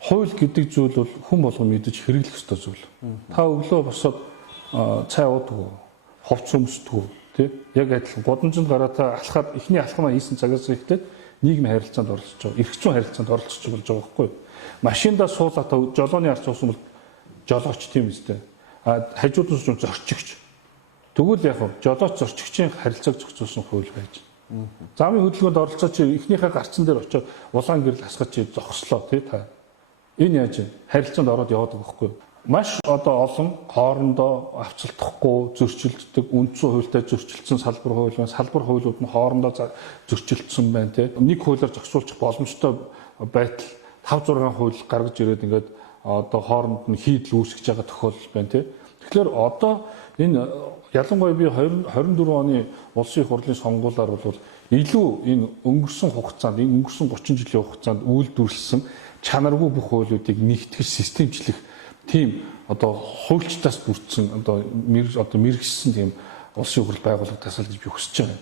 хууль гэдэг зүйл бол хүн болгон мэдэж хэрэглэх ёстой зүйл. Та өглөө босоод цай уудаг, ховц өмсдөг, тий? Яг адилхан годамжинд гараа та алхаад эхний алхмаа хийсэн цагаас эхлээд нийгмийн харилцаанд оролцож байгаа, эрх зүйн харилцаанд оролцож болж байгаа байхгүй юу? Машиндаа суулаа та жолооны арч суусан бол жолооч тийм үстэй. Хажуудаас нь зорчигч. Тэгвэл яг жолооч зорчигчийн харилцааг зохицуулсан хууль байж. Замын хөдөлгөөнд оролцоод чи эхнийхээ гарцсан дээр очиод улаан гэрэл хасгаж чи зогслоо тий та. Энэ яаж вэ? Харилцаанд ороод яваад байгаа байхгүй юу? Маш одоо олон хоорондоо авцалдахгүй зөрчилддөг үндсэн хуультай зөрчилдсөн салбар хууль байна. Салбар хуулиуд нь хоорондоо зөрчилдсөн байна тий. Нэг хуулиар зохицуулчих боломжтой байтал 5-6 хууль гаргаж ирээд ингээд одоо хооронд нь хийдэл үүсгэж байгаа тохиолдол байна тий. Тэгэхээр одоо энэ ялангуяа би 24 оны улсын их хурлын сонгуулиар бол илүү энэ өнгөрсөн хугацаанд энэ өнгөрсөн 30 жилийн хугацаанд үйлдвэрлэсэн чанаргүй бүх хуулиудыг нэгтгэж системчлэх тийм одоо хуульчдаас бүрдсэн одоо мэрэгжсэн тийм улсын хурл байгуулагдасаа гэж би хүсэж байна.